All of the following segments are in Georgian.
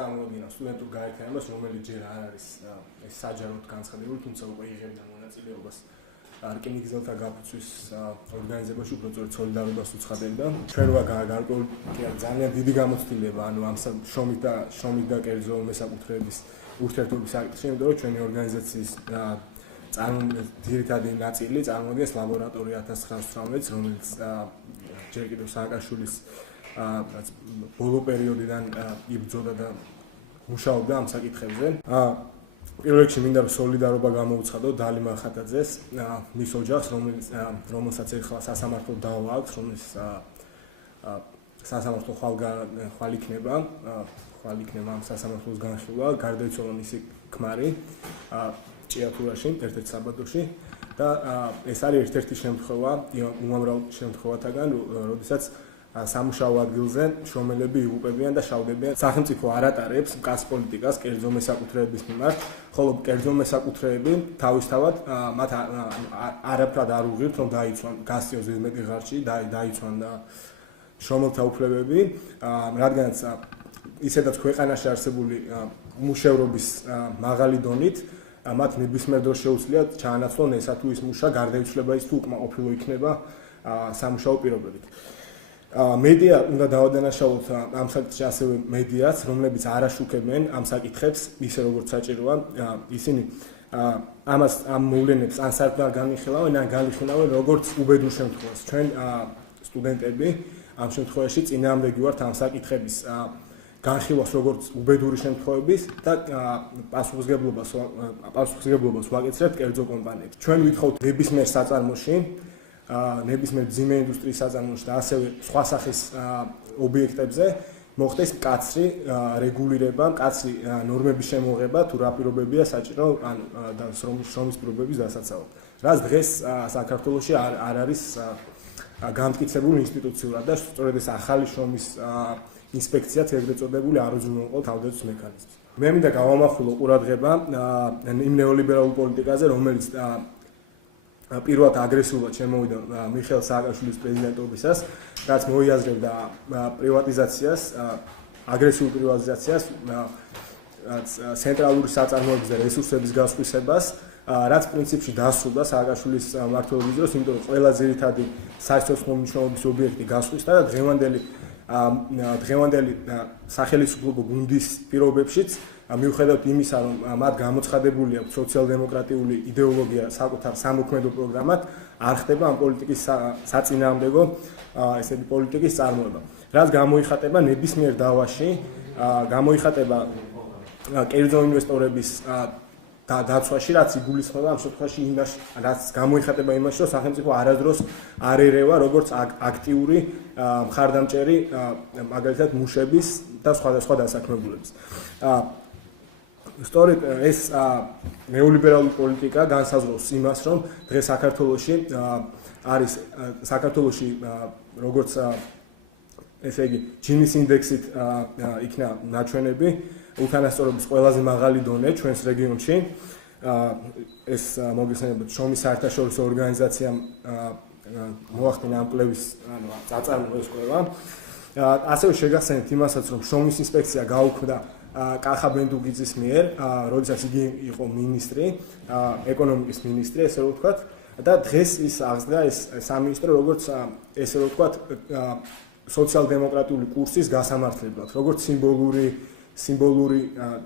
წარმოადგენდა სტუდენტურ გაერთიანებას, რომელიც ჯერ არ არის საჯაროდ განცხადებული, თუმცა უკვე იღებდა მონაწილეობას რკინიგზელთა გაფუძვის ორგანიზებაში, უფრო სწორედ სოლიდარობას უცხადებდა. ჩვენ რა გარკვეული ძალიან დიდი გამოცდილება, ანუ ამ შრომით და კერძო მესაკუთრეების ურთიერთობის საკითხში, იმიტომ რომ ჩვენი ორგანიზაციის ძირითადი ნაწილი წარმოადგენს ლაბორატორია 1918, რომელიც ჯერ კიდევ სააკაშვილის ბოლო პერიოდიდან იბრძოდა და მუშაობდა ამ საკითხებზე. პირველ რიგში მინდა სოლიდარობა გამოუცხადო დალი მახატაძეს, მის ოჯახს, რომელსაც ეხლა სასამართლო დავა აქვს, რომელიც სასამართლო ხვალ იქნება ამ სასამართლოს განხილვა, გარდაიცვალა მისი ქმარი ჭიათურაში, ერთ-ერთ საბადოში და ეს არის ერთ-ერთი შემთხვევა, უამრავ შემთხვევათაგან, როდესაც სამუშაო ადგილზე შრომელები იღუპებიან და შავდებიან. სახელმწიფო არ ატარებს მკაცრ პოლიტიკას კერძო მესაკუთრეების მიმართ, ხოლო კერძო მესაკუთრეები თავისთავად მათ არაფრად არ უღირთ, რომ დაიცვან გასწიოს ზედმეტი ღარში, დაიცვან შრომელთა უფლებები, რადგანაც ისედაც ქვეყანაში არსებული მუშევრობის მაღალი დონით მათ ნებისმიერ დროს შეუძლიათ ჩაანაცვლონ ესა თუ ის მუშა, გარდაიცვლება ის თუ უკმაყოფილო იქნება სამუშაო პირობებით. მედია უნდა დავადანაშაულოთ ამ საკითხში ასევე მედიაც, რომლებიც არ აშუქებენ ამ საკითხებს ისე როგორც საჭიროა. ისინი ამ მოვლენებს ან საერთოდ არ განიხილავენ, ან განიხილავენ როგორც უბედურ შემთხვევას. ჩვენ სტუდენტები ამ შემთხვევაში წინააღმდეგი ვართ ამ საკითხების განხილვას როგორც უბედური შემთხვევების და პასუხისმგებლობას ვაკეთებთ კერძო კომპანიებს. ჩვენ ვითხოვთ ნებისმიერ საწარმოში, ნებისმიერ მძიმე ინდუსტრიის საწარმოში და ასევე სხვა სახის ობიექტებზე მოხდეს მკაცრი რეგულირება, მკაცრი ნორმების შემოღება, თუ რა პირობებია საჭირო და შრომის პირობების დასაცავად. რაც დღეს საქართველოში არ არის განმტკიცებული ინსტიტუციურად და სწორედ ეს ახალი შრომის ინსპექციაც ეგრეთ წოდებული არ უზრუნველყოფს თავდაცვის მექანიზმს. მე მინდა გავამახვილო ყურადღება იმ ნეოლიბერალურ პოლიტიკაზე, რომელიც პირველად აგრესიულად შემოვიდა მიხეილ სააკაშვილის პრეზიდენტობისას, რაც მოიაზრებდა პრივატიზაციას, აგრესიულ პრივატიზაციას, ცენტრალური საწარმოების და რესურსების გასხვისებას, რაც პრინციპში დასრულდა სააკაშვილის მმართველობის დროს, იმიტომ რომ ყველა ძირითადი საცოცხლო მნიშვნელობის ობიექტი გასხვისდა და დღევანდელი სახელმწიფო გუნდის პირობებშიც მიუხედავად იმისა, რომ მათ გამოცხადებული აქვს სოციალ-დემოკრატიული იდეოლოგია საკუთარ სამოქმედო პროგრამად, არ ხდება ამ პოლიტიკის საწინააღმდეგო ესეთი პოლიტიკის წარმოება. რაც გამოიხატება ნებისმიერ დავაში, გამოიხატება კერძო ინვესტორების დაცვაში, რაც იგულისხმება ამ შემთხვევაში იმაში, რაც გამოიხატება იმაში, რომ სახელმწიფო არასდროს არ ერევა როგორც აქტიური მხარდამჭერი მაგალითად მუშების და სხვადასხვა დასაქმებულების. სწორედ ეს ნეოლიბერალური პოლიტიკა განსაზღვრავს იმას, რომ დღეს საქართველოში როგორც ესე იგი ჯინის ინდექსით იქნა ნაჩვენები, უთანასწორობის ყველაზე მაღალი დონე ჩვენს რეგიონში. ეს მოგესალმებით შრომის საერთაშორისო ორგანიზაციამ მოახდინა ამ კვლევის წაწარმოების კვლევა. ასევე შეგახსენებთ იმასაც, რომ შრომის ინსპექცია გაუქმდა კახა ბენდუგიძის მიერ, როდესაც იგი იყო მინისტრი, ეკონომიკის მინისტრი, ესე რომ ვთქვათ, და დღეს ის აღსდგა ეს სამინისტრო როგორც ესე რომ ვთქვათ სოციალ-დემოკრატიული კურსის გასამართლებლად, როგორც სიმბოლური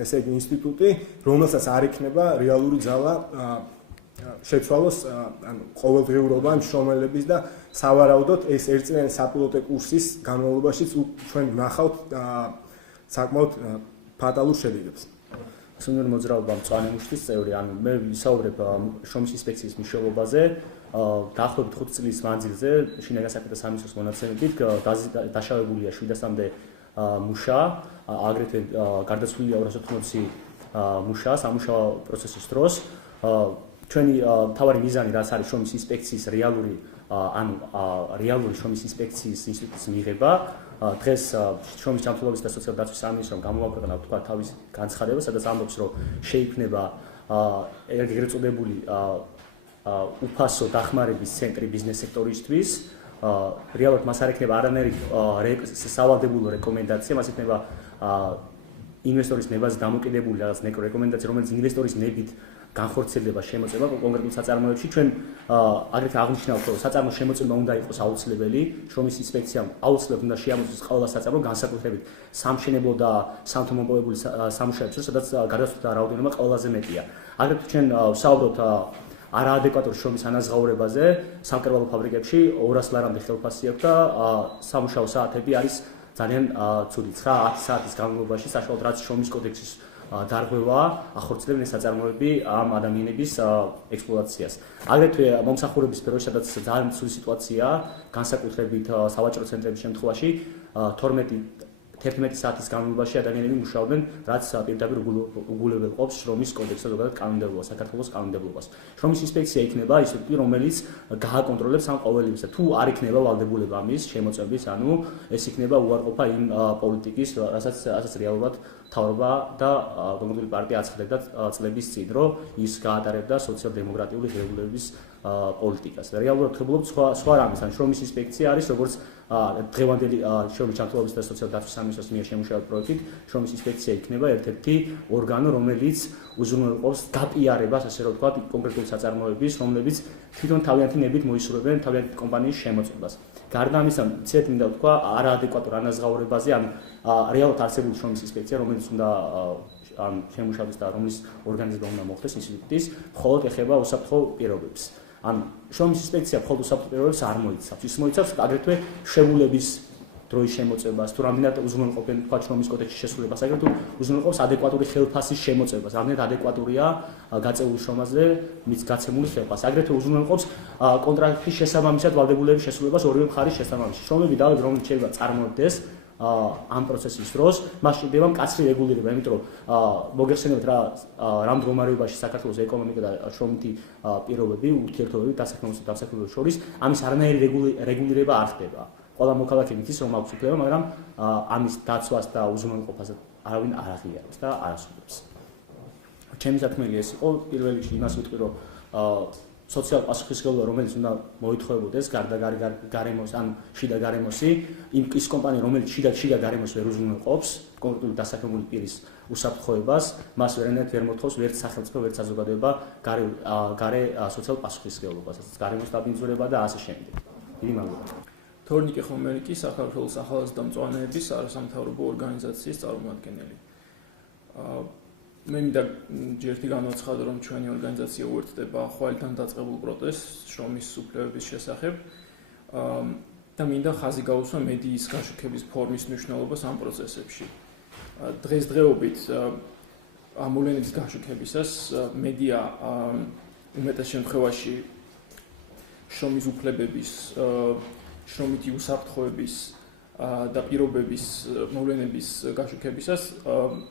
ესე იგი ინსტიტუტი, რომელსაც არ იქნება რეალური ძალა შეცვალოს ყოველდღიურობა მშრომელების და სავარაუდოდ ეს ერთწლიანი საპილოტო კურსის განმავლობაში ჩვენ ვნახავთ საკმაოდ ფატალურ შედეგებს. სუნდერ მოძრაობა მწვანე მუშტის წევრი, ანუ მე ვისაუბრებ შრომის ინსპექციის მნიშვნელობაზე, დაახლოებით 5 წლის მანძილზე შინაგან საქმეთა სამინისტროს მონაცემებით დაშავებულია 700-მდე მუშა, აგრეთვე გარდაცვლილია 280 მუშა სამუშაო პროცესის დროს. ჩვენი მთავარი მიზანი რაც არის შრომის ინსპექციის რეალური შრომის ინსპექციის ინსტიტუტის მიღება. დღეს შრომის ჯანმრთელობის და სოციალური დაცვის სამინისტრომ გამოაქვეყნა თქვა თავის განცხადება, სადაც ამბობს, რომ შეიქმნება ეგრეთ წოდებული უფასო დახმარების ცენტრი ბიზნეს სექტორისთვის. რეალურად მას არ ექნება არანაირი სავალდებულო რეკომენდაცია, მას ექნება ინვესტორის ნებაზე დამოკიდებული რაღაც რეკომენდაცია, რომელიც ინვესტორის ნებით განხორციელდება შემოწმება კონკრეტულ საწარმოებში. ჩვენ აგრეთვე აღნიშნავთ, რომ საწარმოს შემოწმება უნდა იყოს აუცილებელი, შრომის ინსპექციამ აუცილებლად უნდა შეამოწმოს ყველა საწარმო, განსაკუთრებით სამშენებლო და სამთო-მოპოვებული სამუშაოებში, სადაც გადასვლათა რაოდენობა ყველაზე მეტია. აგრეთვე ჩვენ ვსაუბრობთ არაადეკვატური შრომის ანაზღაურებაზე, სამკერვალო ფაბრიკებში 200 ლარამდე ხელფასი აქვს და სამუშაო საათები არის ძალიან ცუდი, 9-10 საათის განმავლობაში, საშუალოდ რაც შრომის კოდექსის დარღვევა ახორციელებენ საწარმოები ამ ადამიანების ექსპლუატაციას. აგრეთვე მომსახურების სფეროში, სადაც ძალიან ცუდი სიტუაციაა, განსაკუთრებით სავაჭრო ცენტრების შემთხვევაში 11 საათის განმავლობაში ადამიანები მუშაობენ, რაც პირდაპირ უგულებელყოფს შრომის კოდექსსა ზოგადად კანონმდებლობას, საქართველოს კანონმდებლობას. შრომის ინსპექცია იქნება ის ინსტიტუტი, რომელიც გააკონტროლებს ამ ყოველივეს. თუ არ იქნება ვალდებულება ამის შემოწმების, ანუ ეს იქნება უარყოფა იმ პოლიტიკის, რასაც რეალურად მთავრობა და კონკრეტული პარტია აცხადებდა წლების წინ, რომ ის გაატარებდა სოციალ-დემოკრატიული ღირებულებების პოლიტიკას. რეალურად ვხედავთ სხვა რამეს, ან შრომის ინსპექცია არის როგორც დღევანდელი შრომის ჯანმრთელობის და სოციალური დაცვის სამინისტროს მიერ შემუშავებულ პროექტით, შრომის ინსპექცია იქნება ერთ-ერთი ორგანო, რომელიც უზრუნველყოფს გაპიარებას, ასე რომ ვთქვათ, კონკრეტული საწარმოების, რომლებიც თვითონ თავიანთი ნებით მოისურვებენ თავიანთი კომპანიის შემოწმებას. გარდა ამისა, ცეთ მინდა ვთქვა, არაადეკვატურ ანაზღაურებაზე, ან რეალურად არსებული შრომის ინსპექცია, რომელიც უნდა შემუშავდეს და რომლის ორგანიზება უნდა მოხდეს ინსტიტუტის, მხოლოდ ეხება უსაფრთხო პირობებს. ან შრომის ინსპექცია მხოლოდ უსაფრთხო პირობებს არ მოიცავს. ის მოიცავს აგრეთვე შეებულების დროის შემოწმებას, თუ რამდენად უზრუნველყოფენ თქვა შრომის კოდექსის შესრულებას, აგრეთვე უზრუნველყოფს ადეკვატური ხელფასის შემოწმებას, რამდენად ადეკვატურია გაწეული შრომაზე მის გაცემული ხელფასი. აგრეთვე უზრუნველყოფს კონტრაქტის შესაბამისად ვალდებულების შესრულებას ორივე მხარის შესაბამისად. შრომები დავით, რომელიც შეიძლება წარმოებდეს ამ პროცესის დროს, მას შეიძლება მკაცრი რეგულირება, იმიტომ რომ მოგეხსენებათ რა მდგომარეობაში საქართველოს ეკონომიკა და შრომითი პირობები, ურთიერთობები დასაქმებულს და დასაქმებულს შორის, ამის არანაირი რეგულირება არ ხდება. ყველა მოქალაქე იცის, რომ აქვს უფლება, მაგრამ ამის დაცვას და უზრუნველყოფას არავინ არ აღიარებს და არ ასრულებს. ჩემი საქმე ეს იყო, პირველ რიგში იმას ვიტყვი, რომ სოციალ პასუხისმგებლობა, რომელიც უნდა მოითხოვებოდეს გარდა გარემოს ან შიდა გარემოსი, ის კომპანია, რომელიც შიდა გარემოს ვერ უზრუნველყოფს კონკრეტული დასაქმებული პირის უსაფრთხოებას, მას ვერანაირად ვერ მოთხოვს ვერც სახელმწიფო, ვერც საზოგადოება გარე სოციალ პასუხისმგებლობას, გარემოს დაბინძურება და ასე შემდეგ. დიდი მადლობა. თორნიკე ხომერიკი, საქართველოს ახალგაზრდა მწვანეების არასამთავრობო ორგანიზაციის წარმომადგენელი. მე მინდა ჯერტი განვაცხადო, რომ ჩვენი ორგანიზაცია უერთდება ხვალიდან დაწყებულ პროტესტს შრომის უფლებების შესახებ და მინდა ხაზი გაუსვა მედიის გაშუქების ფორმის მნიშვნელობას ამ პროცესებში. დღესდღეობით ამ მოვლენების გაშუქებისას მედია უმეტეს შემთხვევაში შრომის უფლებების, შრომითი უსაფრთხოების და პირობების მოვლენების გაშუქებისას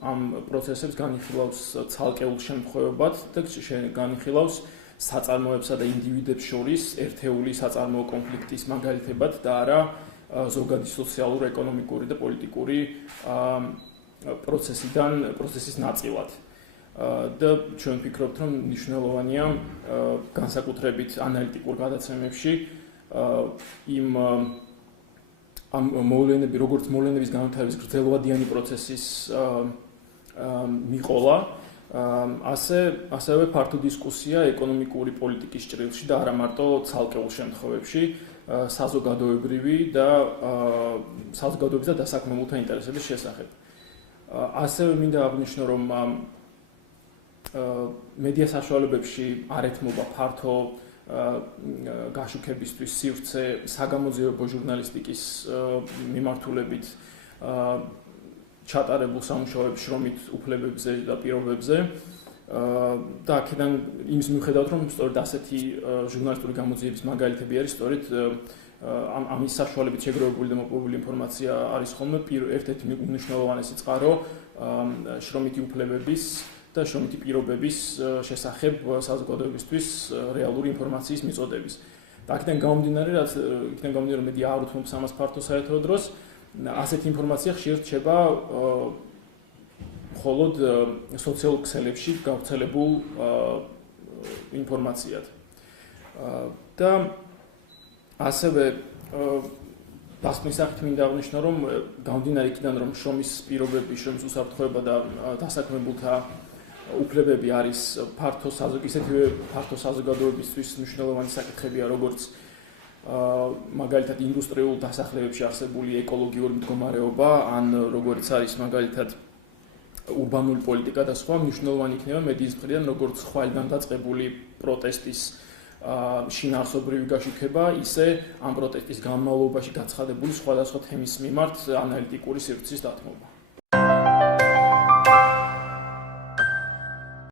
ამ პროცესებს განიხილავს ცალკეულ შემთხვევებად და განიხილავს საწარმოებსა და ინდივიდებს შორის ერთეული საწარმოო კონფლიქტის მაგალითებად და არა ზოგადი სოციალური, ეკონომიკური და პოლიტიკური პროცესის ნაწილად. და ჩვენ ვფიქრობთ, რომ მნიშვნელოვანია განსაკუთრებით ანალიტიკურ გადაცემებში იმ ამ მოვლენები, როგორც მოვლენების განვითარების გრძელვადიანი პროცესის მიყოლა, ასევე ფართო დისკუსია ეკონომიკური პოლიტიკის ჭრილში და არა მარტო ცალკეულ შემთხვევებში საზოგადოებრივი და საზოგადოების და დასაქმებულთა ინტერესების შესახებ. ასევე მინდა აღვნიშნო, რომ მედია საშუალებებში არ ეთმობა ფართო გაშუქებისთვის სივრცე საგამოძიებო ჟურნალისტიკის მიმართულებით ჩატარებულ სამუშაოებს შრომით უფლებებზე და პირობებზე და აქედან იმის მიუხედავად, რომ სწორედ ასეთი ჟურნალისტური გამოძიების მაგალითები არის, სწორედ ამის საშუალებით შეგროვებული და მოპოვებული ინფორმაცია არის ხოლმე ერთ-ერთი უმნიშვნელოვანესი წყარო შრომითი უფლებების და შრომითი პირობების შესახებ საზოგადოებისთვის რეალური ინფორმაციის მიწოდების. და აქედან გამომდინარე, რომ მედია არ უთმობს ამას ფართო საერთო დროს, ასეთი ინფორმაცია ხშირად რჩება მხოლოდ სოციალურ ქსელებში გავრცელებულ ინფორმაციად. და ასევე დასკვნის სახით მინდა აღნიშნო, რომ გამომდინარე იქიდან, რომ შრომის პირობები, შრომის უსაფრთხოება და დასაქმებულთა უფლებები არის ისეთივე ფართო საზოგადოებისთვის მნიშვნელოვანი საკითხებია, როგორც მაგალითად ინდუსტრიულ დასახლებებში არსებული ეკოლოგიური მდგომარეობა, ან როგორც არის მაგალითად ურბანული პოლიტიკა და სხვა, მნიშვნელოვანი იქნება მედიის მხრიდან, როგორც ხვალიდან დაწყებული პროტესტის შინაარსობრივი გაშუქება, ისე ამ პროტესტის განმავლობაში გაცხადებული სხვადასხვა თემის მიმართ ანალიტიკური სივრცის დათმობა.